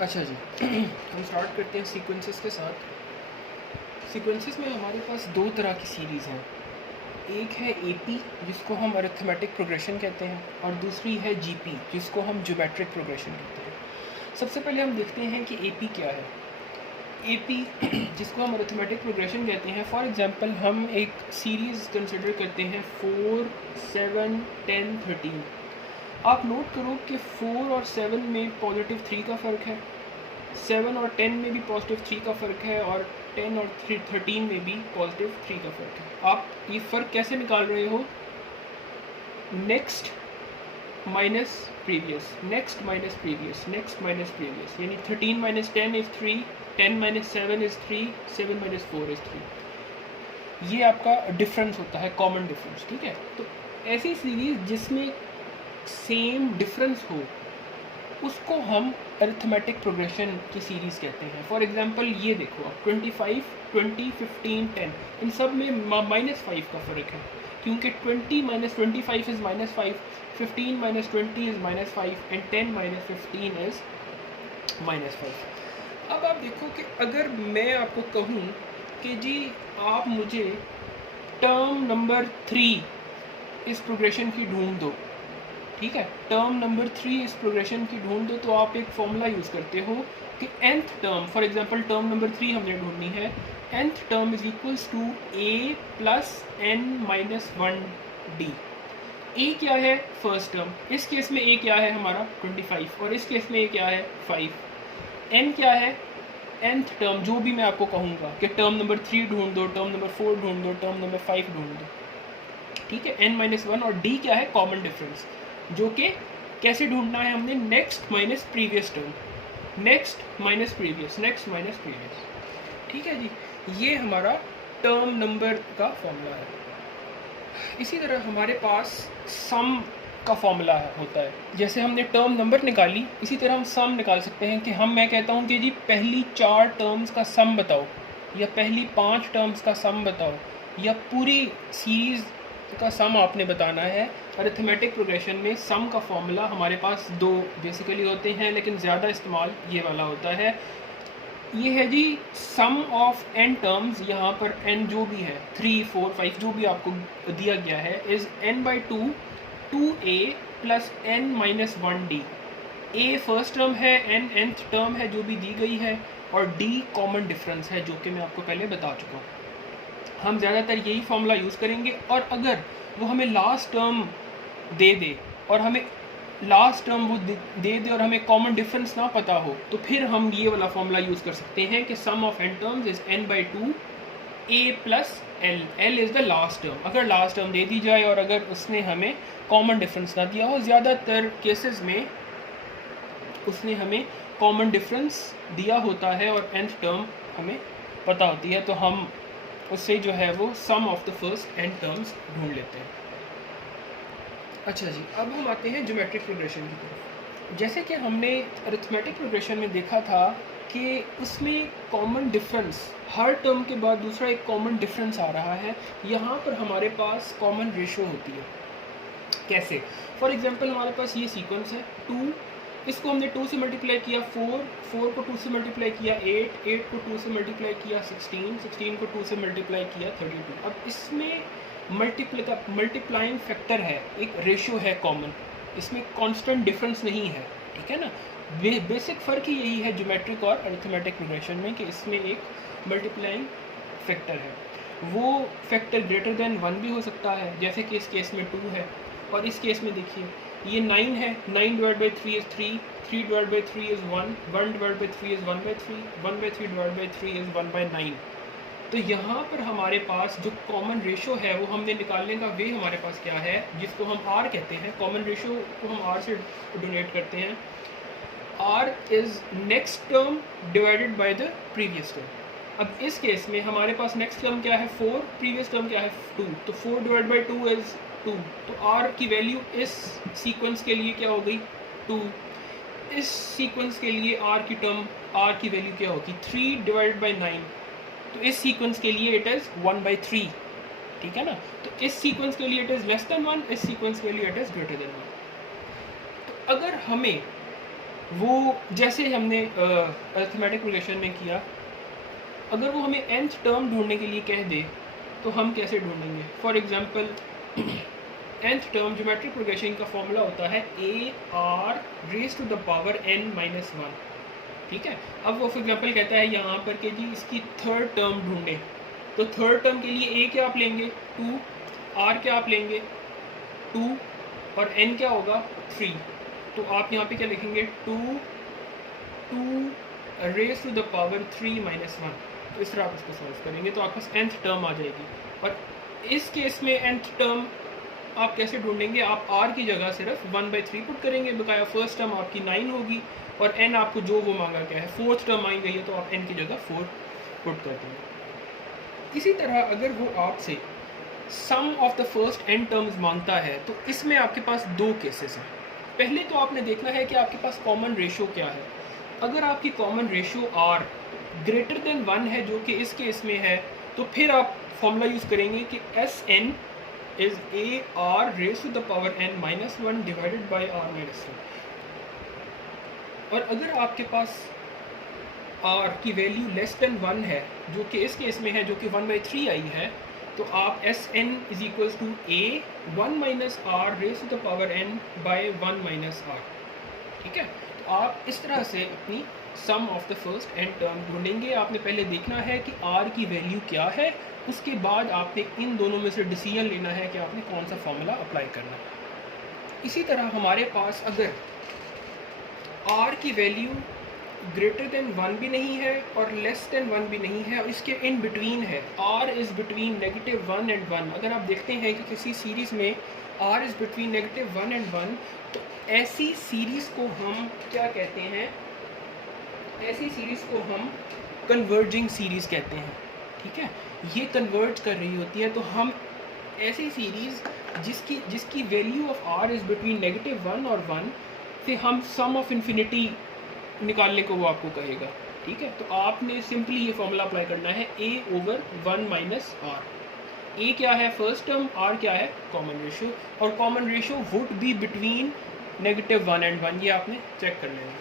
अच्छा जी। हम स्टार्ट करते हैं सीक्वेंसेस के साथ। सीक्वेंसेस में हमारे पास दो तरह की सीरीज़ हैं। एक है एपी जिसको हम अरिथमेटिक प्रोग्रेशन कहते हैं, और दूसरी है जीपी जिसको हम ज्योमेट्रिक प्रोग्रेशन कहते हैं। सबसे पहले हम देखते हैं कि एपी क्या है। एपी जिसको हम अरिथमेटिक प्रोग्रेशन कहते हैं, फॉर एग्जांपल हम एक सीरीज़ कंसिडर करते हैं 4, 7, 10, 13। आप नोट करो कि 4 और 7 में पॉजिटिव 3 का फ़र्क है, 7 और 10 में भी पॉजिटिव 3 का फ़र्क है, और 10 और 13 में भी पॉजिटिव 3 का फ़र्क है। आप ये फ़र्क कैसे निकाल रहे हो? Next minus previous, next minus previous, next minus previous, यानी 13 minus 10 is 3, 10 minus 7 is 3, 7 minus 4 is 3। ये आपका डिफरेंस होता है, कॉमन डिफरेंस। ठीक है, तो ऐसी सीरीज़ जिसमें सेम डिफरेंस हो उसको हम अरिथमेटिक प्रोग्रेशन की सीरीज़ कहते हैं। फॉर एग्जांपल ये देखो, अब 25, 20, 15, 10, इन सब में -5 का फ़र्क है, क्योंकि 20 minus 25 is -5, 15 minus 20 is -5, and 10 minus 15 is -5। अब आप देखो कि अगर मैं आपको कहूँ कि जी आप मुझे टर्म नंबर 3 इस प्रोग्रेशन की ढूंढ दो, ठीक है, टर्म नंबर 3 इस प्रोग्रेशन की ढूंढ दो, तो आप एक फॉर्मूला यूज़ करते हो कि nth term, for example term number 3 हमने ढूंढनी है, nth term is equals to a plus n minus 1d। a क्या है? First term. इस केस में a क्या है हमारा? 25, और इस केस में a क्या है? 5। n क्या है? nth टर्म, जो भी मैं आपको कहूँगा कि टर्म नंबर 3 ढूंढ दो, टर्म नंबर 4 ढूंढ दो, टर्म नंबर 5 ढूंढ दो, ठीक है, n माइनस 1, और d क्या है? कॉमन डिफरेंस, जो कि कैसे ढूंढना है हमने? Next minus previous term, next minus previous, next minus previous. ठीक है जी, ये हमारा टर्म नंबर का फॉर्मूला है। इसी तरह हमारे पास सम का फॉर्मूला होता है। जैसे हमने टर्म नंबर निकाली, इसी तरह हम सम निकाल सकते हैं कि मैं कहता हूँ कि जी पहली 4 टर्म्स का सम बताओ, या पहली 5 टर्म्स का सम बताओ, या पूरी सीरीज़ का सम आपने बताना है। अरिथमेटिक प्रोग्रेशन में सम का फॉर्मूला हमारे पास दो बेसिकली होते हैं, लेकिन ज़्यादा इस्तेमाल ये वाला होता है। ये है जी सम ऑफ n टर्म्स, यहाँ पर n जो भी है 3, 4, 5 जो भी आपको दिया गया है, is n by 2, 2a plus n minus 1d। a first term है, n nth टर्म है जो भी दी गई है, और d कॉमन डिफरेंस है, जो कि मैं आपको पहले बता चुका हूँ। हम ज़्यादातर यही फॉर्मूला यूज़ करेंगे, और अगर वो हमें लास्ट टर्म दे दे और हमें लास्ट टर्म वो दे दे और हमें कॉमन डिफरेंस ना पता हो, तो फिर हम ये वाला फॉर्मूला यूज़ कर सकते हैं कि sum of n terms is n by 2 a plus l, l is the last term. अगर लास्ट टर्म दे दी जाए और अगर उसने हमें कॉमन डिफरेंस ना दिया हो, ज़्यादातर केसेस में उसने हमें कॉमन डिफरेंस दिया होता है और nth टर्म हमें पता होती है, तो हम उससे जो है वो sum of the first n terms ढूंढ लेते हैं। अच्छा जी, अब हम आते हैं ज्योमेट्रिक प्रोग्रेशन की तरफ। जैसे कि हमने अरिथमेटिक प्रोग्रेशन में देखा था कि उसमें कॉमन डिफरेंस, हर टर्म के बाद दूसरा एक कॉमन डिफरेंस आ रहा है। यहाँ पर हमारे पास कॉमन रेशो होती है। कैसे? फॉर एग्जांपल हमारे पास ये सीक्वेंस है 2, इसको हमने 2 से मल्टीप्लाई किया 4, 4 को 2 से मल्टीप्लाई किया 8, 8 को 2 से मल्टीप्लाई किया 16, 16 को 2 से मल्टीप्लाई किया 32। अब इसमें मल्टीप्लाइंग फैक्टर है, एक रेशियो है कॉमन, इसमें कांस्टेंट डिफरेंस नहीं है, ठीक है ना। बेसिक फ़र्क ही यही है ज्योमेट्रिक और अरिथमेटिक प्रोग्रेशन में, कि इसमें एक मल्टीप्लाइंग फैक्टर है। वो फैक्टर ग्रेटर देन 1 भी हो सकता है, जैसे कि इस केस में 2 है, और इस केस में देखिए ये 9 है, 9 divide by 3 is 3, 3 divide by 3 is 1, 1 divide by 3 is 1 by 3, 1 by 3 divide by 3 is 1 by 9। तो यहाँ पर हमारे पास जो कॉमन रेशो है वो हमने निकालने का वे हमारे पास क्या है, जिसको हम R कहते हैं। कॉमन रेशो को हम R से डोनेट करते हैं। R is next term divided by the previous term. अब इस केस में हमारे पास नेक्स्ट टर्म क्या है? 4, प्रीवियस टर्म क्या है? 2, तो 4 डिवाइड बाई 2 इज़ 2। तो R की वैल्यू इस सीक्वेंस के लिए क्या हो गई? 2। इस सीक्वेंस के लिए R की टर्म, R की वैल्यू क्या होगी? 3 डिवाइड बाई 9। तो इस सीक्वेंस के लिए इट इज़ 1/3, ठीक है ना। तो इस सीक्वेंस के लिए इट इज़ लेस देन 1, इस सीक्वेंस के लिए इट इज़ ग्रेटर देन 1। तो अगर हमें वो जैसे हमने अरिथमेटिक प्रोग्रेशन में किया, अगर वो हमें nth टर्म ढूंढने के लिए कह दे तो हम कैसे ढूंढेंगे? For example nth term geometric progression का फॉर्मूला होता है a r raise to the power n minus one. ठीक है, अब वो फॉर एग्जांपल कहता है यहाँ पर कि जी इसकी थर्ड टर्म ढूंढें, तो थर्ड टर्म के लिए ए क्या आप लेंगे 2, आर क्या आप लेंगे 2 और n क्या होगा 3। तो आप यहाँ पे क्या लिखेंगे 2 raise to the power 3 minus one. तो इस तरह आप इसको सॉल्व करेंगे तो आपके पास nth टर्म आ जाएगी। और इस केस में nth टर्म आप कैसे ढूंढेंगे? आप r की जगह सिर्फ 1/3 पुट करेंगे, बकाया फर्स्ट टर्म आपकी 9 होगी और n आपको जो वो मांगा क्या है, फोर्थ टर्म आई गई है, तो आप n की जगह 4 पुट कर देंगे। इसी तरह अगर वो आपसे sum of the first n terms मांगता है तो इसमें आपके पास दो केसेस हैं। पहले तो आपने देखना है कि आपके पास कॉमन रेशो क्या है। अगर आपकी common ratio r greater than 1 है, जो कि इस केस में है, तो फिर आप फॉर्मूला यूज़ करेंगे कि Sn is a r raise to the power n minus one divided by r minus one. और अगर आपके पास r की वैल्यू लेस देन 1 है, जो कि इस केस में है, जो कि 1/3 आई है, तो आप Sn is equals to a 1 minus r raise to the power n by 1 minus r. ठीक है, तो आप इस तरह से अपनी sum of the first n term ढूंढेंगे। आपने पहले देखना है कि r की वैल्यू क्या है, उसके बाद आपने इन दोनों में से डिसीजन लेना है कि आपने कौन सा फॉर्मूला अप्लाई करना है। इसी तरह हमारे पास अगर r की वैल्यू ग्रेटर देन 1 भी नहीं है और लेस देन 1 भी नहीं है और इसके इन बिटवीन है, r इज़ बिटवीन -1 एंड 1। अगर आप देखते हैं कि किसी सीरीज़ में r इज़ बिटवीन -1 एंड 1, तो ऐसी सीरीज़ को हम क्या कहते हैं? ऐसी सीरीज़ को हम कन्वर्जिंग सीरीज़ कहते हैं। ठीक है, ये कन्वर्ज कर रही होती है, तो हम ऐसी सीरीज़ जिसकी value of r is between -1 और 1 से हम सम ऑफ इन्फिनिटी निकालने को वो आपको कहेगा। ठीक है, तो आपने सिंपली ये फॉर्मूला अप्लाई करना है a over 1 minus r. a क्या है फर्स्ट टर्म, r क्या है कॉमन रेशो, और common ratio would be between -1 and 1। ये आपने चेक कर लेना।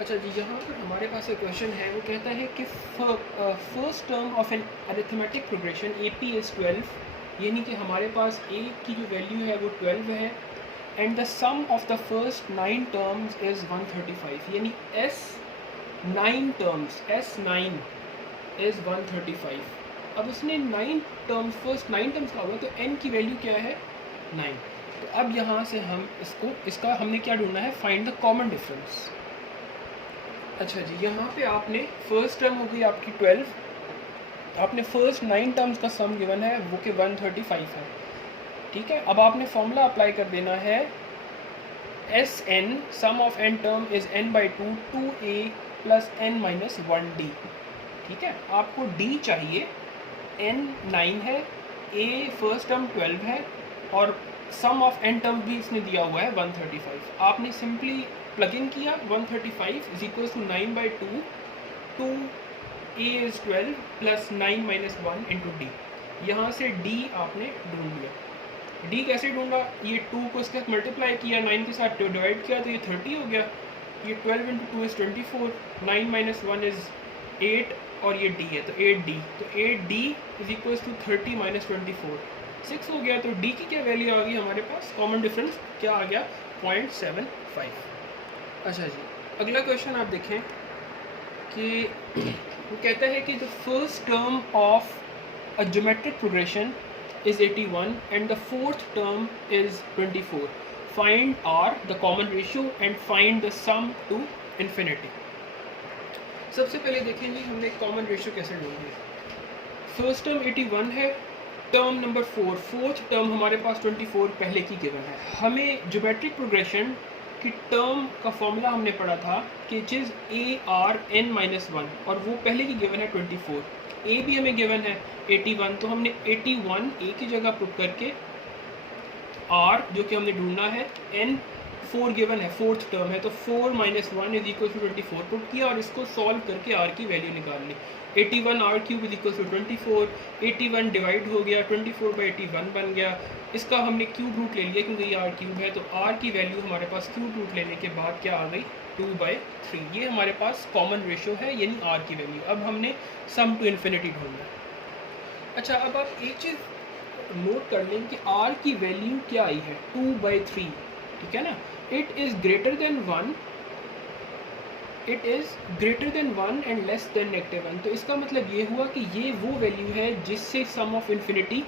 अच्छा जी, यहाँ पर हमारे पास एक क्वेश्चन है, वो कहता है कि first term of an arithmetic progression AP is 12, यानी कि हमारे पास a की जो वैल्यू है वो 12 है, and the sum of the first 9 terms is 135, यानी S9 टर्म्स, S9 इज़ 135। अब उसने 9 टर्म्स, फर्स्ट 9 टर्म्स का हुआ, तो n की वैल्यू क्या है 9। तो अब यहाँ से हम इसका हमने क्या ढूंढना है? Find the common difference. अच्छा जी, यहाँ पे आपने फर्स्ट टर्म हो गई आपकी 12, आपने फर्स्ट 9 टर्म्स का सम गिवन है वो कि 135 है। ठीक है, अब आपने फॉर्मूला अप्लाई कर देना है Sn sum of n term is n/2 2a plus n minus 1d। ठीक है, आपको d चाहिए, n 9 है, a फर्स्ट टर्म 12 है और सम ऑफ n टर्म भी इसने दिया हुआ है 135। आपने सिंपली प्लग इन किया, 135 is equals to 9/2, 2a is 12 plus 9 minus 1 into d. यहाँ से d आपने ढूंढ लिया। d कैसे ढूंढा? ये 2 को इसके साथ मल्टीप्लाई किया, 9 के साथ डिवाइड किया, तो ये 30 हो गया। ये 12 इंटू 2 इज़ 24, 9 माइनस 1 इज़ 8 और ये d है, तो 8d। तो 8d is equals to 30 minus 24, 6 हो गया। तो d की क्या वैल्यू आ गई हमारे पास? कॉमन डिफरेंस क्या आ गया? 0.75। अच्छा जी, अगला क्वेश्चन आप देखें कि वो कहता है कि the first term of a geometric progression is 81 and the fourth term is 24। Find r the common ratio and find the sum to infinity. सबसे पहले देखें जी, हमने कॉमन रेशियो कैसे ढूंढी है। फर्स्ट टर्म 81 है, टर्म नंबर 4, फोर्थ टर्म हमारे पास 24 पहले की गिवन है। हमें ज्योमेट्रिक प्रोग्रेशन कि टर्म का फॉर्मूला हमने पढ़ा था कि चीज़ ARn-1 और वो पहले की गिवन है 24, a भी हमें गिवन है 81, तो हमने 81 a की जगह पुट करके r जो कि हमने ढूंढना है n 4 गिवन है, फोर्थ टर्म है, तो 4 minus 1 is equal to 24 put किया और इसको सॉल्व करके r की वैल्यू निकाल ली। 81 r cube is equal to 24, 81 divide हो गया, 24 बाई 81 बन गया। इसका हमने क्यूब रूट ले लिया क्योंकि ये r क्यूब है, तो r की वैल्यू हमारे पास क्यूब रूट लेने के बाद क्या आ गई 2/3। ये हमारे पास कॉमन रेशो है यानी r की वैल्यू। अब हमने सम टू इन्फिनिटी ढूंढना है। अच्छा, अब आप एक चीज़ नोट कर लें कि r की वैल्यू क्या आई है 2/3, ठीक है ना। It is greater than 1, it is greater than 1 and less than -1। तो इसका मतलब ये हुआ कि ये वो वैल्यू है जिससे सम ऑफ इन्फिनिटी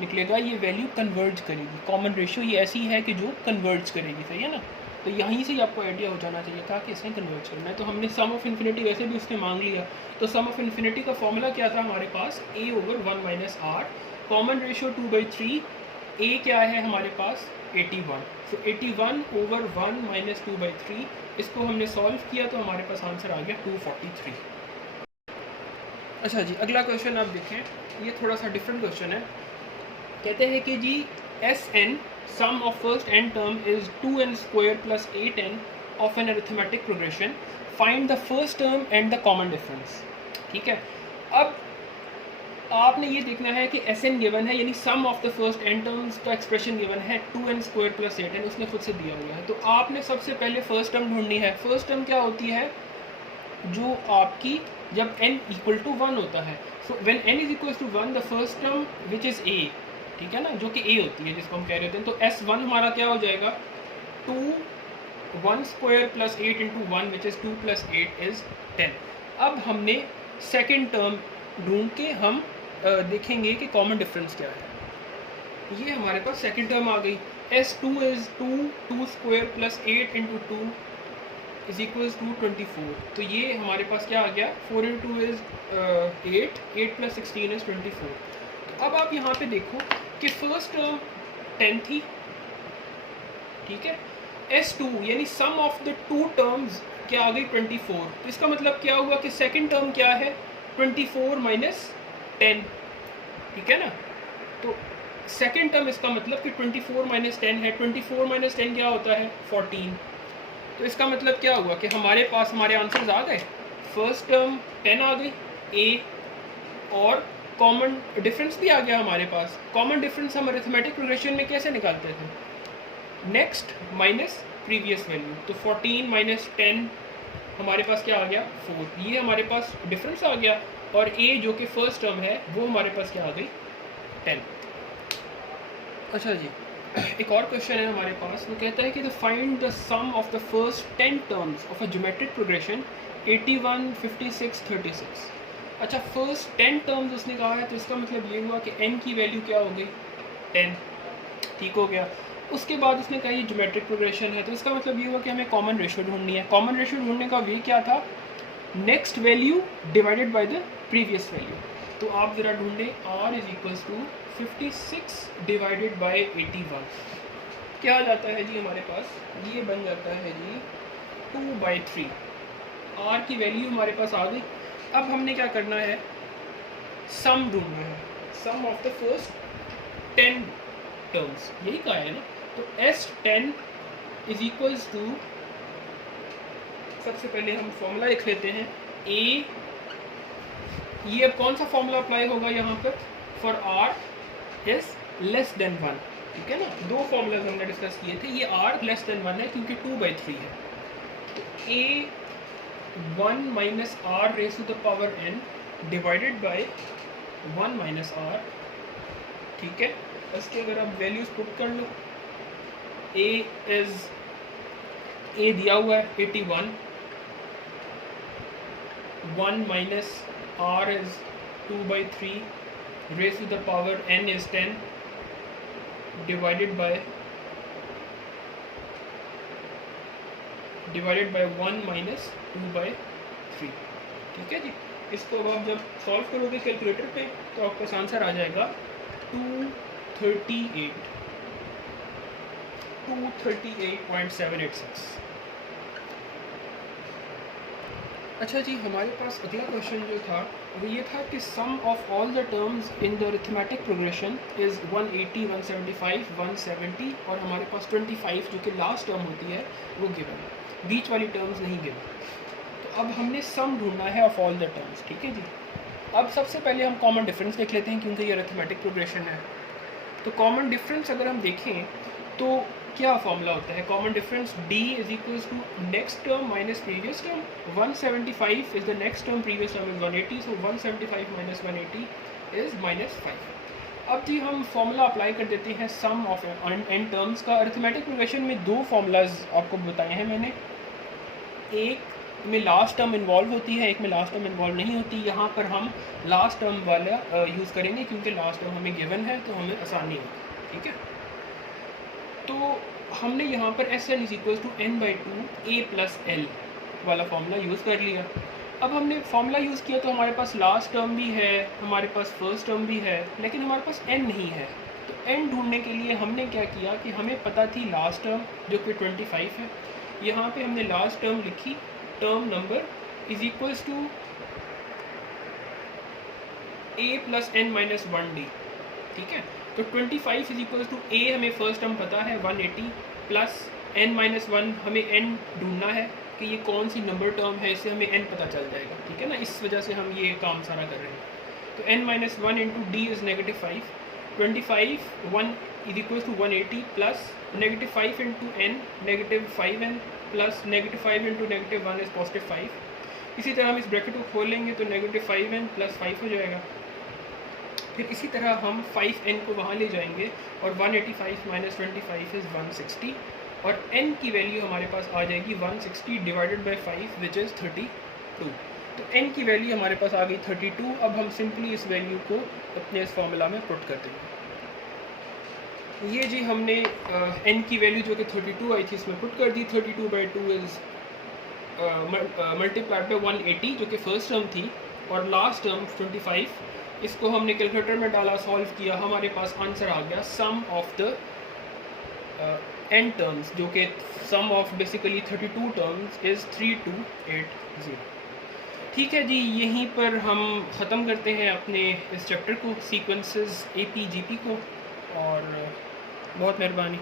निकलेगा, ये वैल्यू कन्वर्ज करेगी। कॉमन रेशियो ये ऐसी है कि जो कन्वर्ज करेगी, सही है ना। तो यहीं से आपको आइडिया हो जाना चाहिए था कि इसने कन्वर्ज करना है। तो हमने सम ऑफ इन्फिनिटी वैसे भी उसने मांग लिया, तो सम ऑफ इन्फिनिटी का फॉर्मूला क्या था हमारे पास, a/1 minus r। Common ratio 2/3, a क्या है हमारे पास 81, तो 81/1 माइनस 2/3। इसको हमने सॉल्व किया तो हमारे पास आंसर आ गया 243। अच्छा जी, अगला क्वेश्चन आप देखें, ये थोड़ा सा डिफरेंट क्वेश्चन है। कहते हैं कि जी Sn sum of first n term is 2n² plus 8n of an arithmetic progression, find the first term and the common difference. ठीक है, अब आपने ये देखना है कि Sn गिवन है यानी sum of the first n terms का एक्सप्रेशन गिवन है 2n² प्लस 8n, उसने खुद से दिया हुआ है। तो आपने सबसे पहले फर्स्ट टर्म ढूंढनी है। फर्स्ट टर्म क्या होती है, जो आपकी जब n इक्वल टू 1 होता है, so when n is equal to 1 the first term which is a, ठीक है ना, जो कि a होती है जिसको हम कह रहे होते हैं। तो S1 हमारा क्या हो जाएगा 1² plus 8 into 1 which is 2 plus 8 is 10। अब हमने सेकेंड टर्म ढूंढ के हम देखेंगे कि कॉमन डिफरेंस क्या है। ये हमारे पास सेकेंड टर्म आ गई, S2 is 2² plus 8 into 2 is equals to 24। तो ये हमारे पास क्या आ गया 4 इंटू इज़ 8 प्लस 16 इज़ 24। तो अब आप यहाँ पे देखो कि फर्स्ट टर्म 10 थी, ठीक है। S2 यानी sum of the two terms क्या आ गई 24। तो इसका मतलब क्या हुआ कि सेकंड टर्म क्या है 24 माइनस 10, ठीक है ना। तो सेकंड टर्म इसका मतलब कि 24 माइनस 10 है। 24 माइनस 10 क्या होता है 14। तो इसका मतलब क्या हुआ कि हमारे पास हमारे आंसर्स आ गए। फर्स्ट टर्म 10 आ गई a, और कॉमन डिफरेंस भी आ गया हमारे पास। कॉमन डिफरेंस हम अरिथमेटिक प्रोग्रेशन में कैसे निकालते थे, नेक्स्ट माइनस प्रीवियस वैल्यू। तो 14 माइनस 10 हमारे पास क्या आ गया 4, ये हमारे पास डिफरेंस आ गया। और a जो कि फर्स्ट टर्म है वो हमारे पास क्या आ गई 10। अच्छा जी, एक और क्वेश्चन है हमारे पास, वो कहता है कि the find the sum of the first 10 terms of a geometric progression 81, 56, 36। अच्छा, फर्स्ट 10 टर्म्स उसने कहा है, तो इसका मतलब ये हुआ कि n की वैल्यू क्या हो गई 10, ठीक हो गया। उसके बाद उसने कहा ये ज्योमेट्रिक प्रोग्रेशन है, तो इसका मतलब ये हुआ कि हमें कॉमन रेशियो ढूंढनी है। कॉमन रेशियो ढूंढने का वे क्या था, next value divided by the previous value. तो आप ज़रा ढूंढें r is equals to 56 divided by 81 क्या आ जाता है जी हमारे पास, ये बन जाता है जी 2/3। r की वैल्यू हमारे पास आ गई। अब हमने क्या करना है, सम ढूंढना है, सम ऑफ द फर्स्ट 10 टर्म्स, यही कहा है ना। तो S10 इज इक्वल्स टू, सबसे पहले हम फॉर्मूला लिख लेते हैं a, ये अब कौन सा फॉर्मूला अप्लाई होगा यहाँ पर, for r is less than 1, ठीक है ना। दो फॉर्मूलाज हमने डिस्कस किए थे, ये r लेस देन 1 है क्योंकि 2/3 है। तो a 1 minus r raise to the power n divided by 1 minus r, ठीक है। इसके अगर आप वैल्यूज पुट कर लो, a दिया हुआ है 81, 1 minus r is 2/3 raise to the power n is 10 divided by 1 minus 2/3, ठीक है जी। इसको अब आप जब सॉल्व करोगे कैलकुलेटर पे तो आपका आंसर आ जाएगा 238.786। अच्छा जी, हमारे पास अगला क्वेश्चन जो था वो ये था कि sum of all the terms in the arithmetic progression is 180, 175, 170 और हमारे पास 25 जो कि लास्ट टर्म होती है वो गिवन है, बीच वाली टर्म्स नहीं गिवन। तो अब हमने सम ढूंढना है ऑफ ऑल द टर्म्स, ठीक है जी। अब सबसे पहले हम कॉमन डिफरेंस देख लेते हैं क्योंकि ये अरिथमेटिक प्रोग्रेशन है। तो कॉमन डिफरेंस अगर हम देखें तो क्या फॉर्मूला होता है common difference, d is equals to next term minus previous term. 175 is the next term, previous term is 180, so 175 minus 180 is -5। अब जी हम फॉर्मूला अप्लाई कर देते हैं सम ऑफ एन टर्म्स का। अरिथमेटिक प्रोग्रेशन में दो फॉर्मूलाज आपको बताए हैं मैंने, एक में लास्ट टर्म इन्वॉल्व होती है, एक में लास्ट टर्म इन्वॉल्व नहीं होती। यहाँ पर हम लास्ट टर्म वाला यूज़ करेंगे क्योंकि लास्ट टर्म हमें गिवन है तो हमें आसानी होगी, ठीक है। तो हमने यहाँ पर S n is equal to n/2 a plus l वाला फॉर्मूला यूज़ कर लिया। अब हमने फॉर्मूला यूज़ किया तो हमारे पास लास्ट टर्म भी है, हमारे पास फर्स्ट टर्म भी है, लेकिन हमारे पास n नहीं है। तो n ढूंढने के लिए हमने क्या किया कि हमें पता थी लास्ट टर्म जो कि 25 है, यहाँ पे हमने लास्ट टर्म लिखी, term number is equals to a plus n-1d, ठीक है। तो 25 इज इक्वल्स टू a हमें फर्स्ट टर्म पता है 180 प्लस n-1 हमें n ढूंढना है कि ये कौन सी नंबर टर्म है, इससे हमें n पता चल जाएगा, ठीक है ना। इस वजह से हम ये काम सारा कर रहे हैं। तो n-1 into d is -5, 25 1 is equals to 180 plus -5 into n -5n plus -5 into -1 is +5। इसी तरह हम इस ब्रैकेट को खोल लेंगे तो -5n प्लस 5 हो जाएगा। फिर इसी तरह हम 5n को वहाँ ले जाएंगे और 185 माइनस 25 इज़ 160 और n की वैल्यू हमारे पास आ जाएगी 160 डिवाइडेड बाई 5 विच इज़ 32। तो n की वैल्यू हमारे पास आ गई 32। अब हम सिंपली इस वैल्यू को अपने इस फॉर्मूला में पुट कर देंगे। ये जी हमने n की वैल्यू जो कि 32 आई थी इसमें पुट कर दी। 32/2 इज़ मल्टीप्लाइड बाई 180 जो कि फर्स्ट टर्म थी और लास्ट टर्म 25, इसको हमने कैलकुलेटर में डाला, सॉल्व किया, हमारे पास आंसर आ गया सम ऑफ द n टर्म्स जो कि sum of basically 32 terms is 3280। ठीक है जी, यहीं पर हम ख़त्म करते हैं अपने इस चैप्टर को, सीक्वेंसेस AP GP को, और बहुत मेहरबानी।